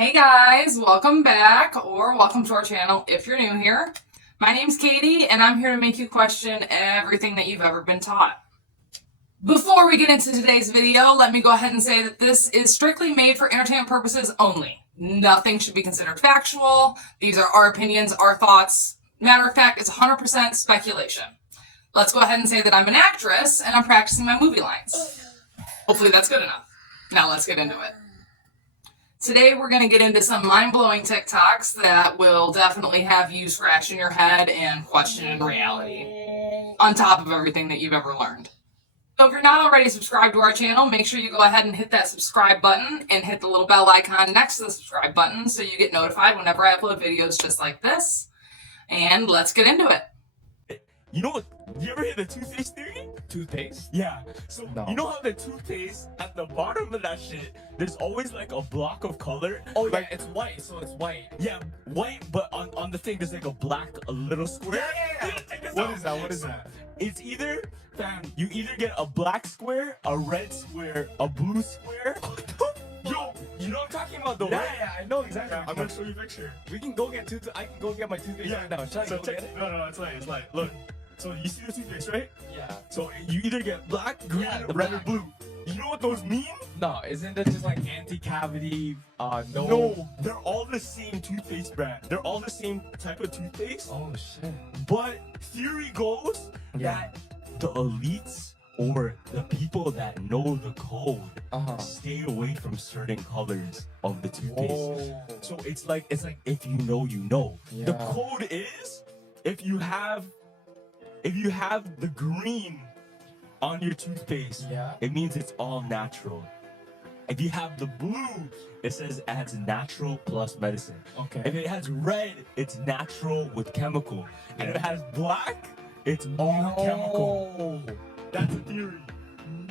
Hey guys, welcome back or welcome to our channel if you're new here. My name's Katie and I'm here to make you question everything that you've ever been taught. Before we get into today's video, let me go ahead and say that this is strictly made for entertainment purposes only. Nothing should be considered factual. These are our opinions, our thoughts. Matter of fact, it's 100% speculation. Let's go ahead and say that I'm an actress and I'm practicing my movie lines. Hopefully that's good enough. Now let's get into it. Today we're going to get into some mind-blowing TikToks that will definitely have you scratching your head and questioning reality on top of everything that you've ever learned. So if you're not already subscribed to our channel, make sure you go ahead and hit that subscribe button and hit the little bell icon next to the subscribe button so you get notified whenever I upload videos just like this. And let's get into it. You know what? You ever hear the toothpaste theory? Toothpaste? Yeah. So No. you know how the toothpaste at the bottom of that shit, there's always like a block of color. Oh yeah, Like, it's white, so it's white. yeah, white, but on the thing there's like a little square. Yeah. Check this What out. is that? What is that? It's either, fam, you either get a black square, a red square, a blue square. Yo, you know what I'm talking about though, right? Yeah, I know exactly. I'm gonna show you a picture. We can go get I can go get my toothpaste right now. Shall I So go check get it? No, it's like, look. So you see the toothpaste, right? Yeah. So you either get black, green, Yeah, the red, or black. blue. You know what those mean? No, isn't that just like anti-cavity? No. No, they're all the same toothpaste brand. They're all the same type of toothpaste. Oh shit. But theory goes Yeah. that the elites or the people that know the code stay away from certain colors of the toothpaste. Oh. So it's like if you know, you know. The Yeah. code is if you have the green on your toothpaste, Yeah. it means it's all natural. If you have the blue, it says it has natural plus medicine. Okay. If it has red, it's natural with chemical. And if it has black, it's all chemical. That's a theory.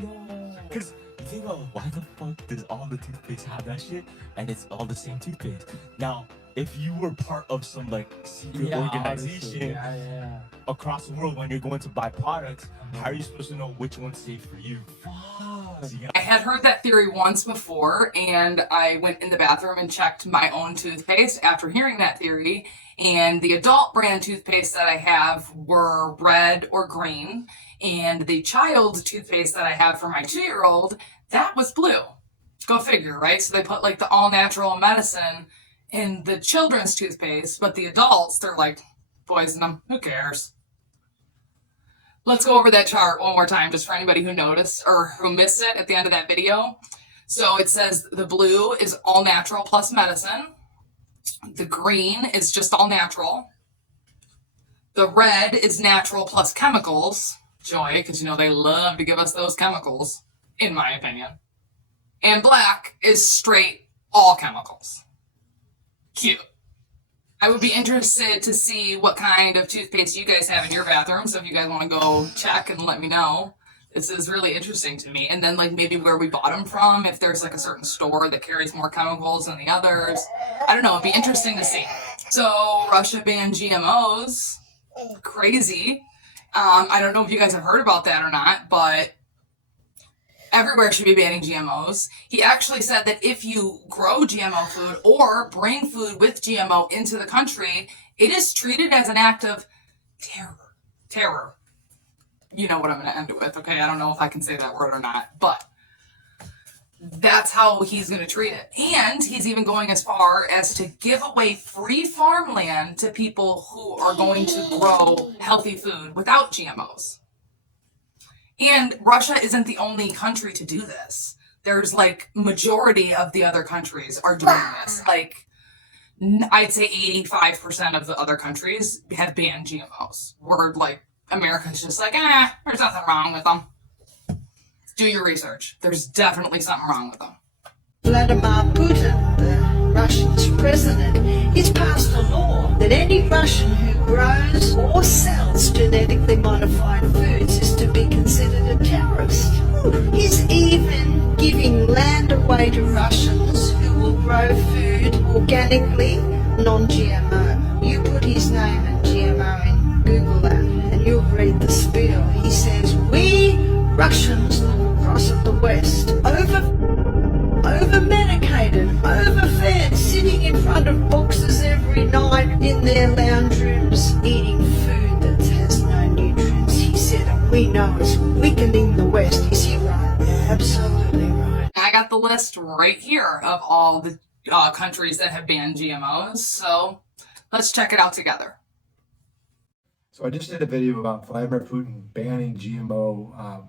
No. Because you think about why the fuck does all the toothpaste have that shit? And it's all the same toothpaste. Now, if you were part of some like secret organization Yeah. across the world when you're going to buy products, how are you supposed to know which one's safe for you? Fuck. So, yeah. I had heard that theory once before and I went in the bathroom and checked my own toothpaste after hearing that theory. And the adult brand toothpaste that I have were red or green. And the child toothpaste that I have for my 2-year-old, that was blue. Go figure, right? So they put like the all natural medicine in the children's toothpaste, but the adults, they're like, poison them. Who cares? Let's go over that chart one more time just for anybody who noticed or who missed it at the end of that video. So it says the blue is all natural plus medicine. The green is just all natural. The red is natural plus chemicals. Joy, because you know they love to give us those chemicals, in my opinion. And black is straight all chemicals. Cute. I would be interested to see what kind of toothpaste you guys have in your bathroom. So if you guys want to go check and let me know, this is really interesting to me. And then like maybe where we bought them from, if there's like a certain store that carries more chemicals than the others. I don't know. It'd be interesting to see. So Russia banned GMOs. Crazy. I don't know if you guys have heard about that or not, but everywhere should be banning GMOs. He actually said that if you grow GMO food or bring food with GMO into the country, it is treated as an act of terror. Terror. You know what I'm going to end it with, okay? I don't know if I can say that word or not, but that's how he's going to treat it. And he's even going as far as to give away free farmland to people who are going to grow healthy food without GMOs. And Russia isn't the only country to do this. There's like majority of the other countries are doing this. Like I'd say 85% of the other countries have banned GMOs. Where like America's just like, there's nothing wrong with them. Do your research. There's definitely something wrong with them. Vladimir Putin, the Russian's president, he's passed a law that any Russian who grows or sells genetically modified foods is to be considered a terrorist. He's even giving land away to Russians who will grow food organically, non-GMO. You put his name and GMO in Google and you'll read the spiel. He says, we Russians look across at the West, over-medicated, overfed, sitting what's weakening the West. Is he right? Absolutely right. I got the list right here of all the countries that have banned GMOs, so let's check it out together. So I just did a video about Vladimir Putin banning GMO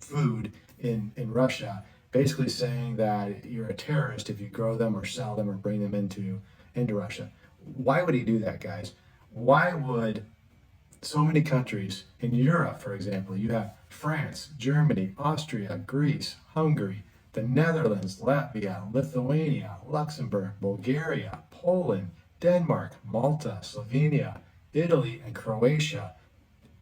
food in Russia, basically saying that you're a terrorist if you grow them or sell them or bring them into Russia. Why would he do that, guys? Why would so many countries in Europe, for example, you have France, Germany, Austria, Greece, Hungary, the Netherlands, Latvia, Lithuania, Luxembourg, Bulgaria, Poland, Denmark, Malta, Slovenia, Italy, and Croatia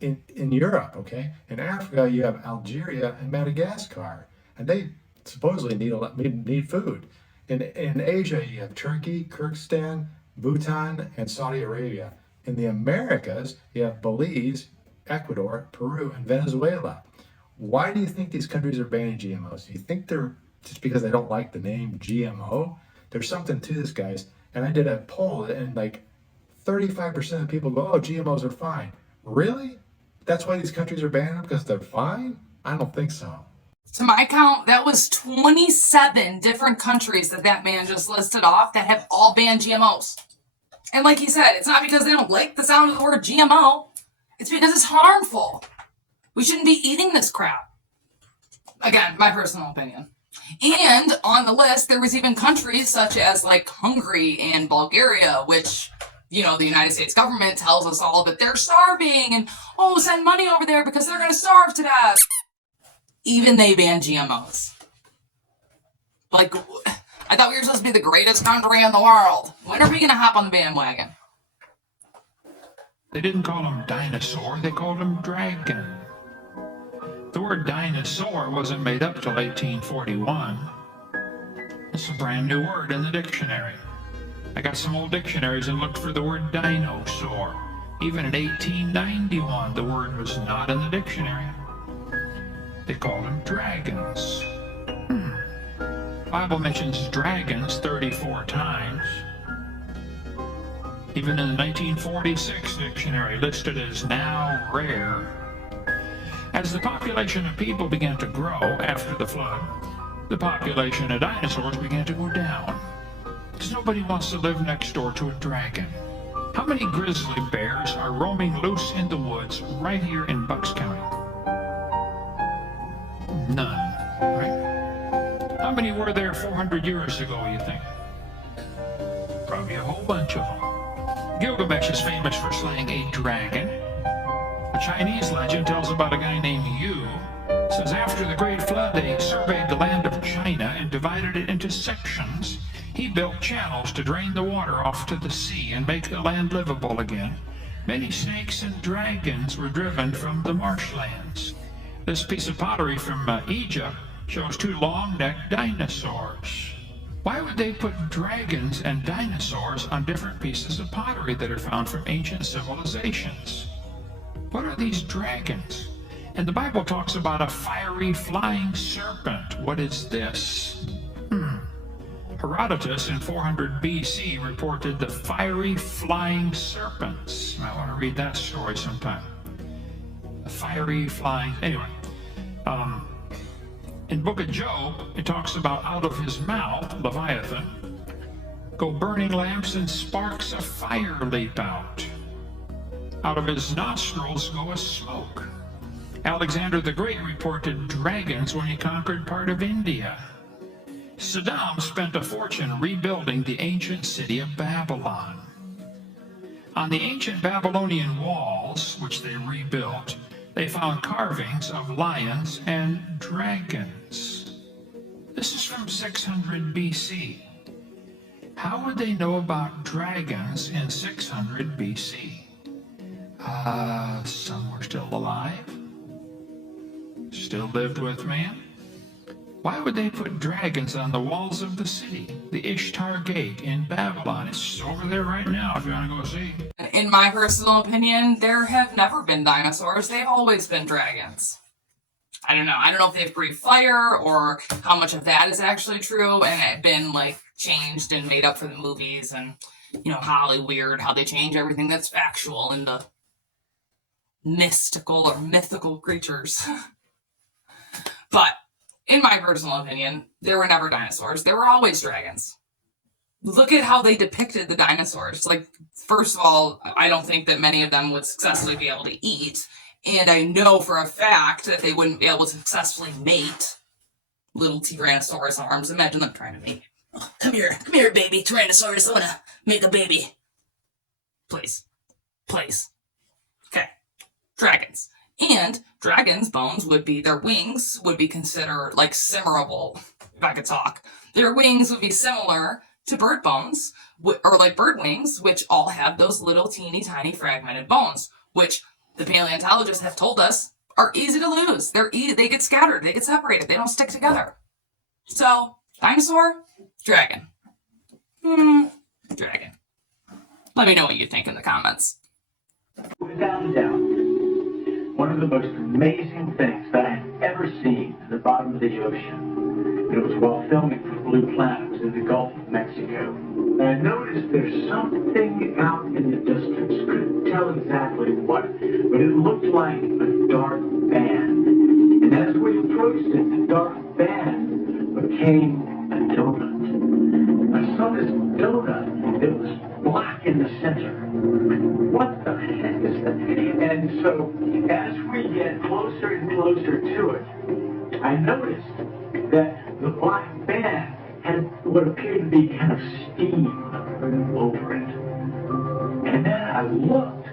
in Europe, okay? In Africa, you have Algeria and Madagascar, and they supposedly need food. In Asia, you have Turkey, Kyrgyzstan, Bhutan, and Saudi Arabia. In the Americas, you have Belize, Ecuador, Peru, and Venezuela. Why do you think these countries are banning GMOs? Do you think they're just because they don't like the name GMO? There's something to this, guys. And I did a poll, and like 35% of people go, oh, GMOs are fine. Really? That's why these countries are banning them? Because they're fine? I don't think so. To my count, that was 27 different countries that man just listed off that have all banned GMOs. And like he said, it's not because they don't like the sound of the word GMO. It's because it's harmful. We shouldn't be eating this crap. Again, my personal opinion. And on the list, there was even countries such as like Hungary and Bulgaria, which, you know, the United States government tells us all that they're starving and, oh, send money over there because they're going to starve to death. Even they ban GMOs. Like, I thought we were supposed to be the greatest country in the world. When are we going to hop on the bandwagon? They didn't call him dinosaur, they called him dragon. The word dinosaur wasn't made up till 1841. It's a brand new word in the dictionary. I got some old dictionaries and looked for the word dinosaur. Even in 1891, the word was not in the dictionary. They called them dragons. The Bible mentions dragons 34 times. Even in the 1946 dictionary, listed as now rare. As the population of people began to grow after the flood, the population of dinosaurs began to go down. Because nobody wants to live next door to a dragon. How many grizzly bears are roaming loose in the woods right here in Bucks County? None, right? How many were there 400 years ago, you think? Probably a whole bunch of them. Gilgamesh is famous for slaying a dragon. A Chinese legend tells about a guy named Yu. It says after the Great Flood, they surveyed the land of China and divided it into sections. He built channels to drain the water off to the sea and make the land livable again. Many snakes and dragons were driven from the marshlands. This piece of pottery from Egypt shows two long-necked dinosaurs. Why would they put dragons and dinosaurs on different pieces of pottery that are found from ancient civilizations? What are these dragons? And the Bible talks about a fiery flying serpent. What is this? Herodotus in 400 BC reported the fiery flying serpents. You might want to read that story sometime. The fiery flying... Anyway, in book of Job, it talks about out of his mouth, Leviathan, go burning lamps and sparks of fire leap out. Out of his nostrils go a smoke. Alexander the Great reported dragons when he conquered part of India. Saddam spent a fortune rebuilding the ancient city of Babylon. On the ancient Babylonian walls, which they rebuilt, they found carvings of lions and dragons. This is from 600 BC. How would they know about dragons in 600 BC? Some were still alive, still lived with man. Why would they put dragons on the walls of the city? The Ishtar Gate in Babylon. It's over there right now if you want to go see. In my personal opinion, there have never been dinosaurs. They've always been dragons. I don't know. I don't know if they've breathed fire or how much of that is actually true and it been like changed and made up for the movies and, you know, Hollywood, how they change everything that's factual into mystical or mythical creatures. But in my personal opinion, there were never dinosaurs. There were always dragons. Look at how they depicted the dinosaurs. Like, first of all, I don't think that many of them would successfully be able to eat. And I know for a fact that they wouldn't be able to successfully mate little Tyrannosaurus arms. Imagine them trying to mate. Oh, come here, baby Tyrannosaurus. I want to make a baby. Please. Please. Okay. Dragons. And dragons' bones would be, their wings would be considered like simmerable, if I could talk. Their wings would be similar to bird bones, or like bird wings, which all have those little teeny tiny fragmented bones, which the paleontologists have told us are easy to lose. They get scattered, they get separated, they don't stick together. So, dinosaur, dragon. Dragon. Let me know what you think in the comments. Without a doubt, one of the most amazing things that I have ever seen at the bottom of the ocean. It was while filming for Blue Planet. It was in the Gulf of Mexico. And I noticed there's something out in the distance. Couldn't tell exactly what, but it looked like a dark band. And as we approached it, the dark band became a donut. I saw this donut. It was black in the center. What the heck is that? And so, as we get closer and closer to it, I noticed that the black band had what appeared to be kind of steam over it. And then I looked,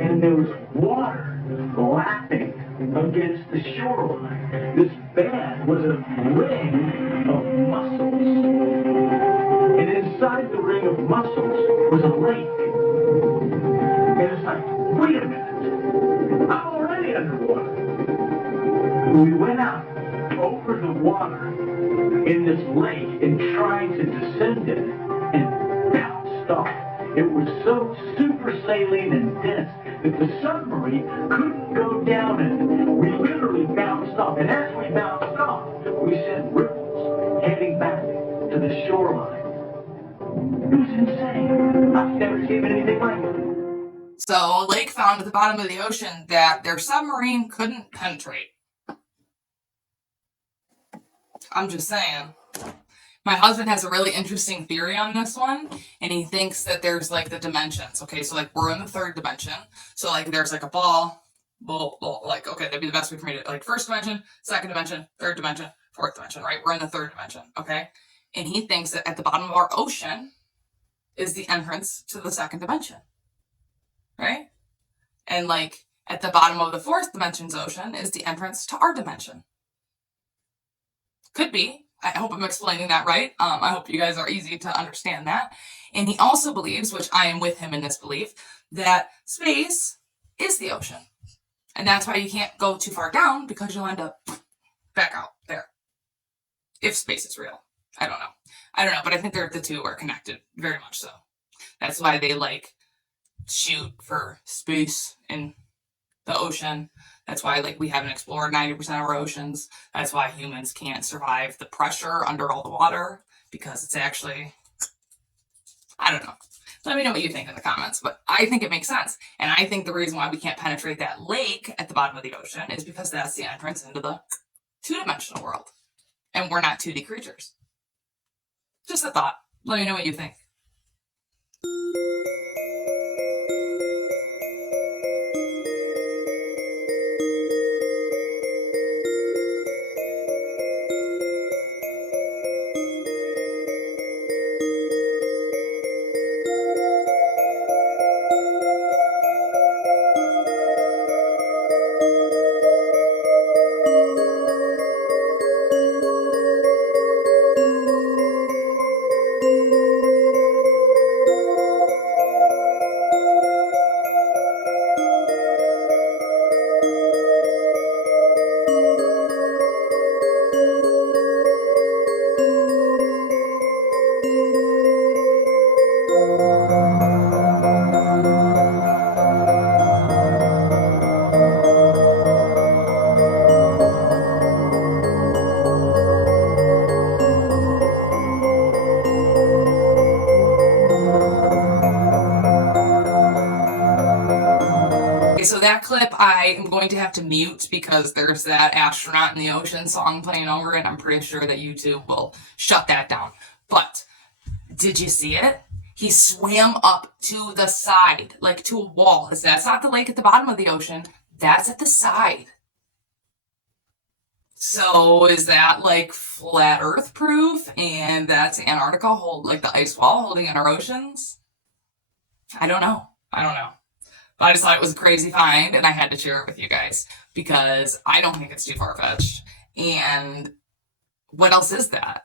and there was water lapping against the shoreline. This band was a ring of mussels. And inside the ring of mussels was a lake. And it's like, wait a minute, I'm already underwater. We went out over the water in this lake and tried to descend it and bounced off. It was so super saline and dense that the submarine couldn't go down it. We literally bounced off. And as we bounced off, we sent ripples heading back to the shoreline. It was insane. I've never seen anything like it. So, a lake found at the bottom of the ocean that their submarine couldn't penetrate. I'm just saying. My husband has a really interesting theory on this one, and he thinks that there's like the dimensions. Okay, so like we're in the third dimension. So like there's like a ball, like, okay, that'd be the best way for me to, like, first dimension, second dimension, third dimension, fourth dimension, right? We're in the third dimension, okay? And he thinks that at the bottom of our ocean is the entrance to the second dimension, right? And like at the bottom of the fourth dimension's ocean is the entrance to our dimension. Could be. I hope I'm explaining that right. I hope you guys are easy to understand that. And he also believes, which I am with him in this belief, that space is the ocean. And that's why you can't go too far down, because you'll end up back out there. If space is real. I don't know, but I think the two are connected, very much so. That's why they like shoot for space in the ocean. That's why like we haven't explored 90% of our oceans. That's why humans can't survive the pressure under all the water, because it's actually, I don't know. Let me know what you think in the comments, but I think it makes sense. And I think the reason why we can't penetrate that lake at the bottom of the ocean is because that's the entrance into the two-dimensional world. And we're not 2D creatures. Just a thought. Let me know what you think. so that clip I am going to have to mute because there's that astronaut in the ocean song playing over it. I'm pretty sure that YouTube will shut that down. But did you see it? He swam up to the side, like to a wall. That's not the lake at the bottom of the ocean. That's at the side. So is that like flat Earth proof? And that's Antarctica like the ice wall holding in our oceans? I don't know. But I just thought it was a crazy find, and I had to share it with you guys because I don't think it's too far-fetched. And what else is that?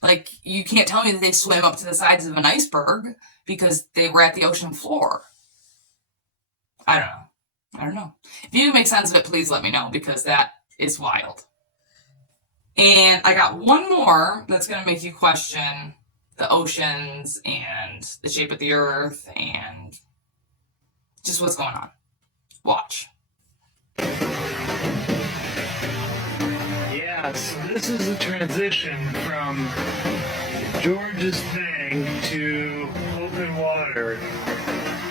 Like, you can't tell me that they swam up to the sides of an iceberg because they were at the ocean floor. I don't know. If you make sense of it, please let me know because that is wild. And I got one more that's going to make you question the oceans and the shape of the earth and just what's going on. Watch. Yeah, so this is a transition from George's thing to open water.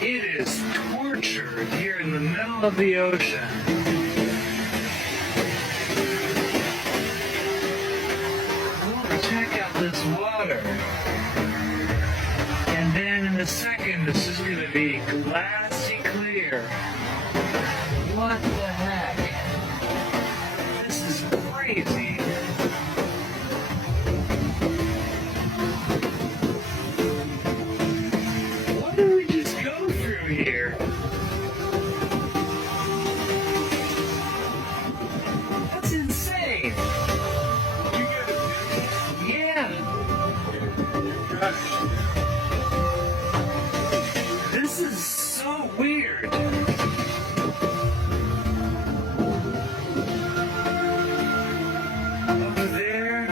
It is torture here in the middle of the ocean. Oh, check out this water. And then in a second, this is going to be glassy clear. What the heck? This is crazy. What did we just go through here? That's insane. Yeah. This is so weird. Over there.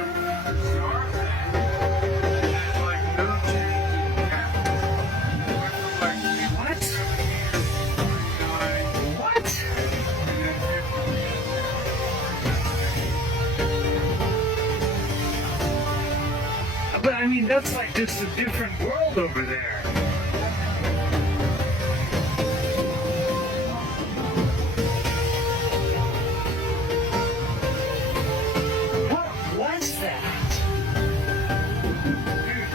What? What? But I mean, that's like just a different world over there. What was that?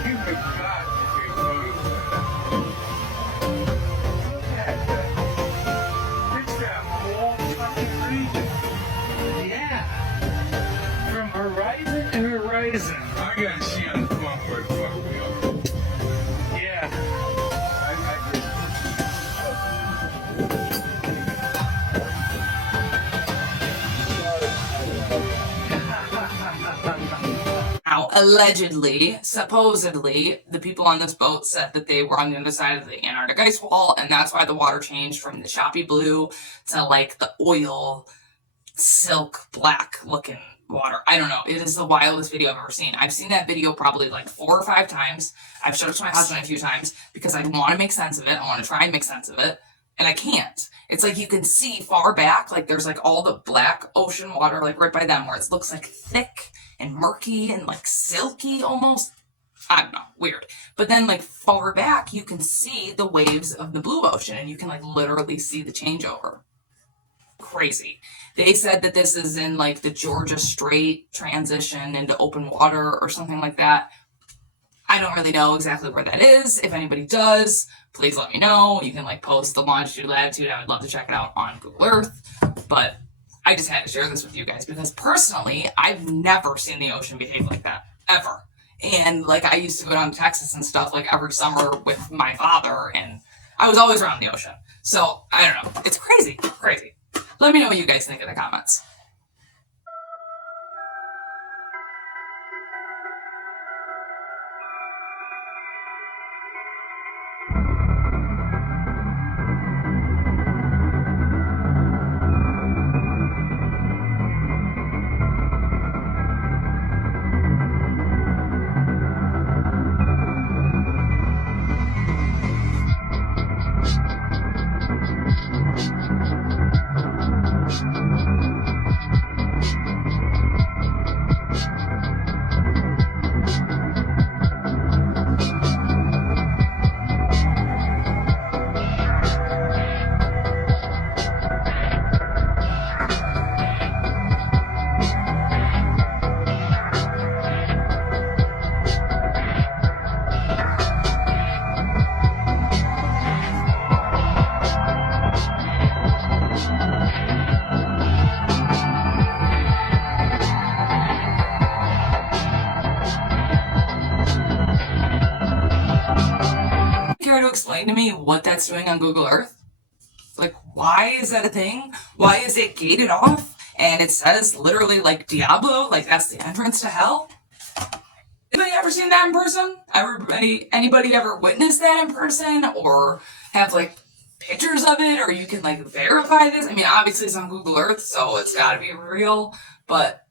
You have got to take photos of that. Look at that. It's that whole fucking region. Yeah. From horizon to horizon. I gotta see on the phone where it fucked me up. Yeah. Now, allegedly, supposedly, the people on this boat said that they were on the other side of the Antarctic ice wall, and that's why the water changed from the choppy blue to like the oil, silk, black looking water. I don't know. It is the wildest video I've ever seen. I've seen that video probably like 4 or 5 times. I've showed it to my husband a few times because I want to make sense of it. I want to try and make sense of it. And I can't. It's like you can see far back, like there's like all the black ocean water like right by them where it looks like thick and murky and like silky almost. I don't know, weird. But then like far back, you can see the waves of the blue ocean and you can like literally see the changeover. Crazy. They said that this is in like the Georgia Strait transition into open water or something like that. I don't really know exactly where that is. If anybody does, please let me know. You can like post the longitude, latitude. I would love to check it out on Google Earth. But I just had to share this with you guys because personally, I've never seen the ocean behave like that, ever. And like I used to go down to Texas and stuff like every summer with my father, and I was always around the ocean. So I don't know. It's crazy, crazy. Let me know what you guys think in the comments. explain to me what that's doing on Google Earth? Like, why is that a thing? Why is it gated off? And it says literally like Diablo, like that's the entrance to hell? Anybody ever seen that in person? Anybody ever witnessed that in person? Or have like pictures of it? Or you can like verify this? I mean, obviously it's on Google Earth, so it's gotta be real, but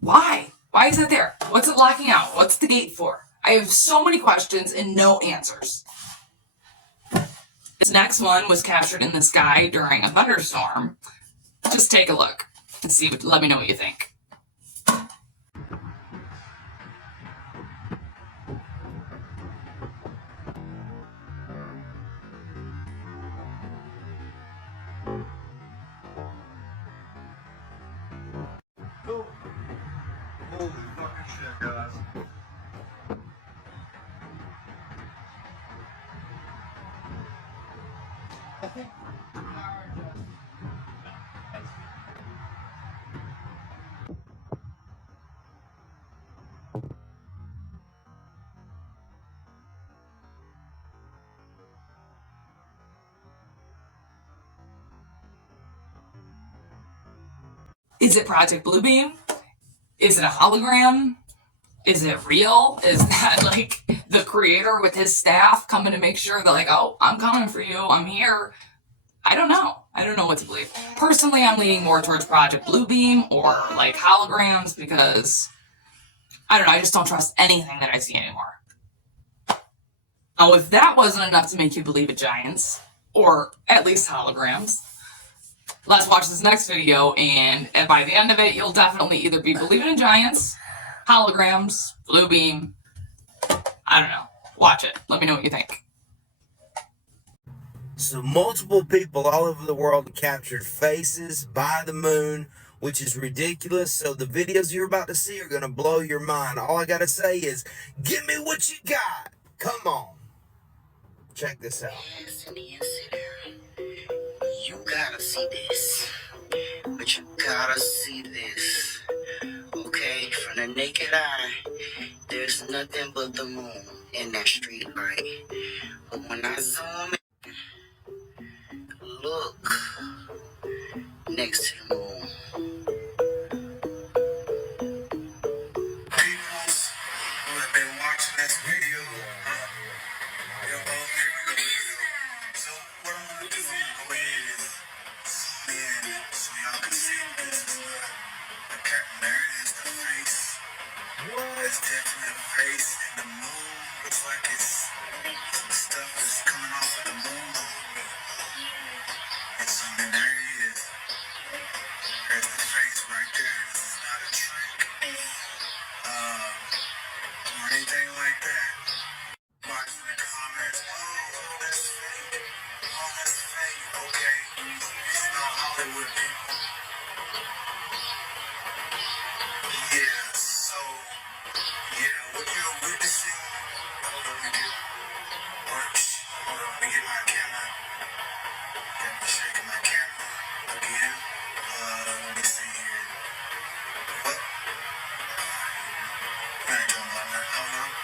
why? Why is that there? What's it locking out? What's the gate for? I have so many questions and no answers. This next one was captured in the sky during a thunderstorm. Just take a look and see. Let me know what you think. Holy fucking shit, guys. Is it Project Bluebeam? Is it a hologram? Is it real? Is that like the creator with his staff coming to make sure that like, oh, I'm coming for you, I'm here? I don't know. I don't know what to believe. Personally, I'm leaning more towards Project Bluebeam or like holograms because I don't know, I just don't trust anything that I see anymore. Oh, if that wasn't enough to make you believe in giants, or at least holograms, let's watch this next video, and by the end of it, you'll definitely either be believing in giants, holograms, Bluebeam. I don't know. Watch it. Let me know what you think. So multiple people all over the world captured faces by the moon, which is ridiculous. So the videos you're about to see are going to blow your mind. All I got to say is, give me what you got. Come on. Check this out. You gotta see this. But you gotta see this. Okay, from the naked eye, there's nothing but the moon in that street light. But when I zoom in, look next to the moon. Peoples who have been watching this video, so what I'm gonna do is go ahead and zoom in so y'all can see this. Okay, there it is, the face. It's definitely a face, and the moon looks like it's some stuff that's coming off of the moon. And so there it is. There's the face right there. This is not a trick. Or anything like that. Watch in the comments, oh, that's fake. Oh, that's fake. Okay. It's not Hollywood, people. Yeah, so, yeah, what you're witnessing, hold on, let me get my camera. Got me shaking my camera again. Let me see here. What? I ain't talking about that. Hold on.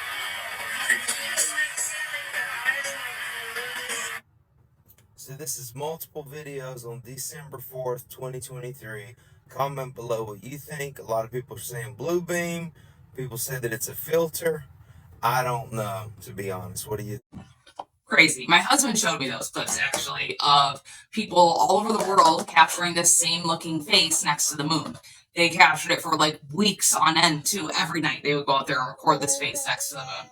So this is multiple videos on December 4th, 2023. Comment below what you think. A lot of people are saying Bluebeam. People say that it's a filter. I don't know, to be honest. What do you think? Crazy. My husband showed me those clips actually of people all over the world capturing this same looking face next to the moon. They captured it for like weeks on end too. Every night they would go out there and record this face next to the moon.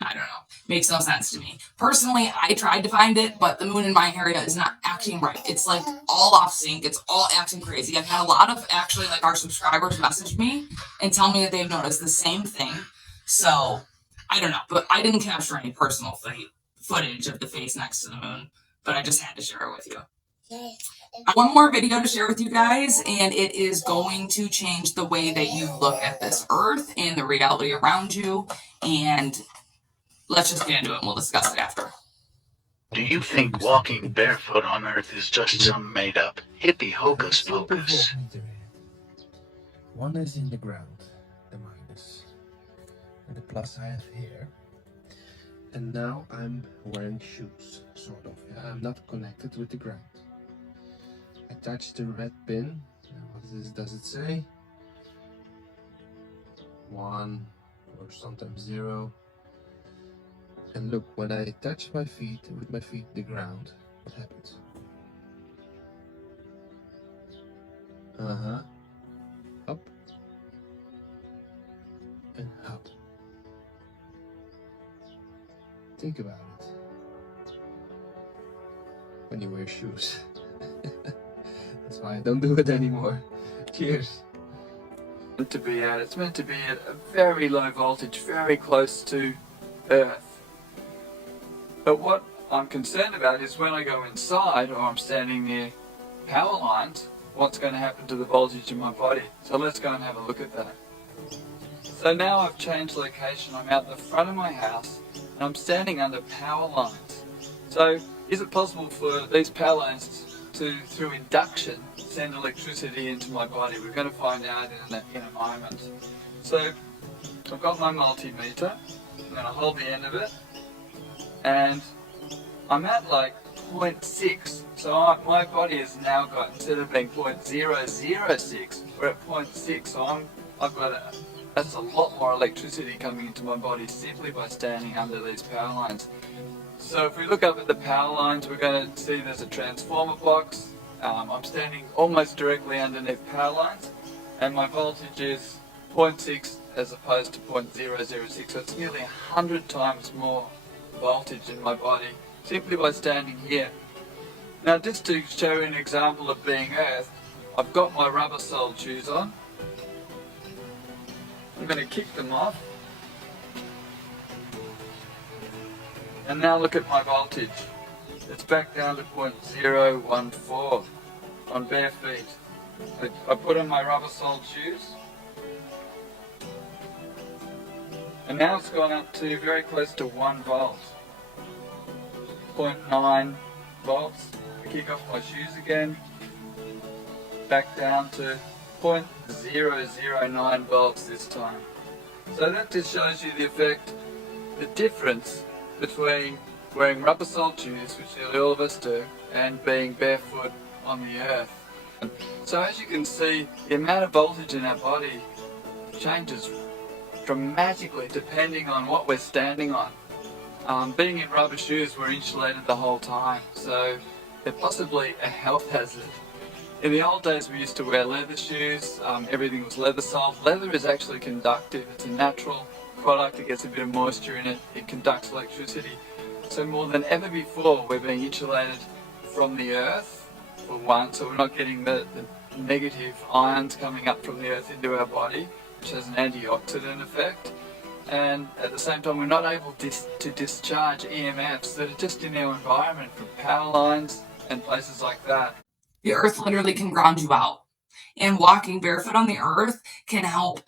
I don't know. Makes no sense to me. Personally, I tried to find it, but the moon in my area is not acting right. It's like all off sync. It's all acting crazy. I've had a lot of actually like our subscribers message me and tell me that they've noticed the same thing. So I don't know, but I didn't capture any personal footage of the face next to the moon, but I just had to share it with you. I have one more video to share with you guys, and it is going to change the way that you look at this earth and the reality around you. And let's just get into it and we'll discuss it after. Do you think walking barefoot on Earth is just some made-up hippie hocus pocus? One is in the ground, the minus, and the plus I have here And now I'm wearing shoes, sort of. Yeah, I'm not connected with the ground. I touch the red pin. What does it say? 1 or sometimes 0. And look, when I touch my feet, with my feet, the ground, what happens? Up. And up. Think about it. When you wear shoes. That's why I don't do it anymore. Cheers. It's meant to be at a very low voltage, very close to Earth. But what I'm concerned about is when I go inside or I'm standing near power lines, what's going to happen to the voltage in my body. So let's go and have a look at that. So now I've changed location. I'm out the front of my house and I'm standing under power lines. So is it possible for these power lines to, through induction, send electricity into my body? We're going to find out in a moment. So I've got my multimeter. I'm going to hold the end of it. And I'm at like 0.6. So my body has now got, instead of being 0.006, we're at 0.6. So that's a lot more electricity coming into my body simply by standing under these power lines. So if we look up at the power lines, we're going to see there's a transformer box. I'm standing almost directly underneath power lines, and my voltage is 0.6 as opposed to 0.006. So it's nearly 100 times more voltage in my body simply by standing here. Now, just to show you an example of being earthed, I've got my rubber-soled shoes on. I'm going to kick them off. And now look at my voltage. It's back down to 0.014 on bare feet. I put on my rubber-soled shoes. And now it's gone up to very close to 1 volt. 0.9 volts. I kick off my shoes again. Back down to 0.009 volts this time. So that just shows you the effect, the difference between wearing rubber-soled shoes, which nearly all of us do, and being barefoot on the earth. So as you can see, the amount of voltage in our body changes dramatically depending on what we're standing on. Being in rubber shoes, we're insulated the whole time, so they're possibly a health hazard. In the old days, we used to wear leather shoes. Everything was leather-soled. Leather is actually conductive. It's a natural product. It gets a bit of moisture in it. It conducts electricity. So more than ever before, we're being insulated from the earth, for one, so we're not getting the negative ions coming up from the earth into our body, which has an antioxidant effect. And at the same time, we're not able to discharge EMFs that are just in our environment from power lines and places like that. The earth literally can ground you out. And walking barefoot on the earth can help,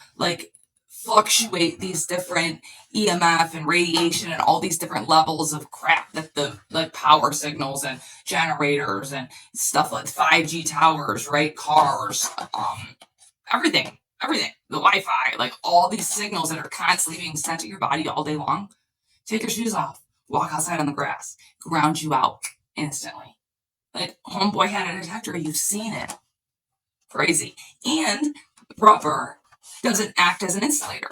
fluctuate these different EMF and radiation and all these different levels of crap that the power signals and generators and stuff like 5G towers, right? Cars, everything, the Wi-Fi, all these signals that are constantly being sent to your body all day long. Take your shoes off, walk outside on the grass, ground you out instantly. Homeboy had a detector, you've seen it. Crazy. And rubber doesn't act as an insulator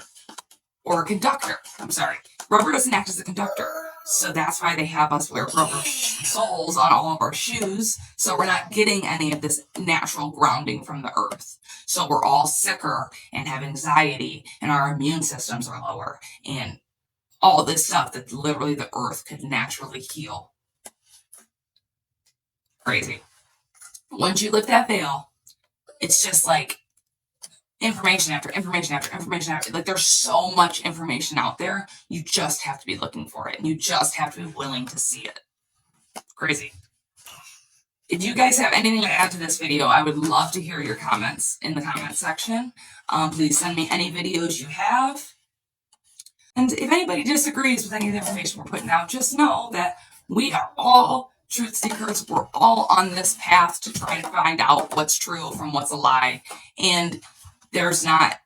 or a conductor. I'm sorry. Rubber doesn't act as a conductor. So that's why they have us wear rubber soles on all of our shoes. So we're not getting any of this natural grounding from the earth. So we're all sicker and have anxiety and our immune systems are lower and all this stuff that literally the earth could naturally heal. Crazy. Once you lift that veil, it's just information after information after information after. There's so much information out there. You just have to be looking for it. And you just have to be willing to see it. Crazy. If you guys have anything to add to this video, I would love to hear your comments in the comment section. Please send me any videos you have. And if anybody disagrees with any of the information we're putting out, just know that we are all truth seekers. We're all on this path to try to find out what's true from what's a lie. And there's not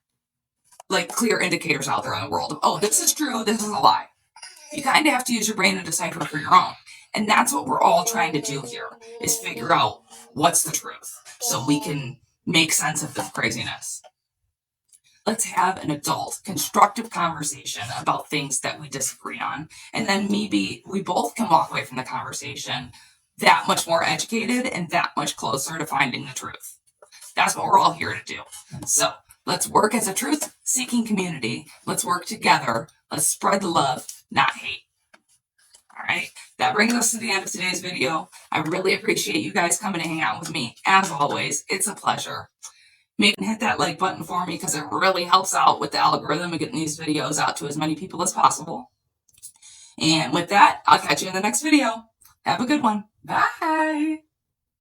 clear indicators out there in the world of, oh, this is true, this is a lie. You kind of have to use your brain to decipher for your own. And that's what we're all trying to do here, is figure out what's the truth so we can make sense of this craziness. Let's have an adult, constructive conversation about things that we disagree on. And then maybe we both can walk away from the conversation that much more educated and that much closer to finding the truth. That's what we're all here to do. So let's work as a truth-seeking community. Let's work together. Let's spread the love, not hate. All right, that brings us to the end of today's video. I really appreciate you guys coming to hang out with me. As always, it's a pleasure. Maybe hit that like button for me because it really helps out with the algorithm of getting these videos out to as many people as possible. And with that, I'll catch you in the next video. Have a good one. Bye.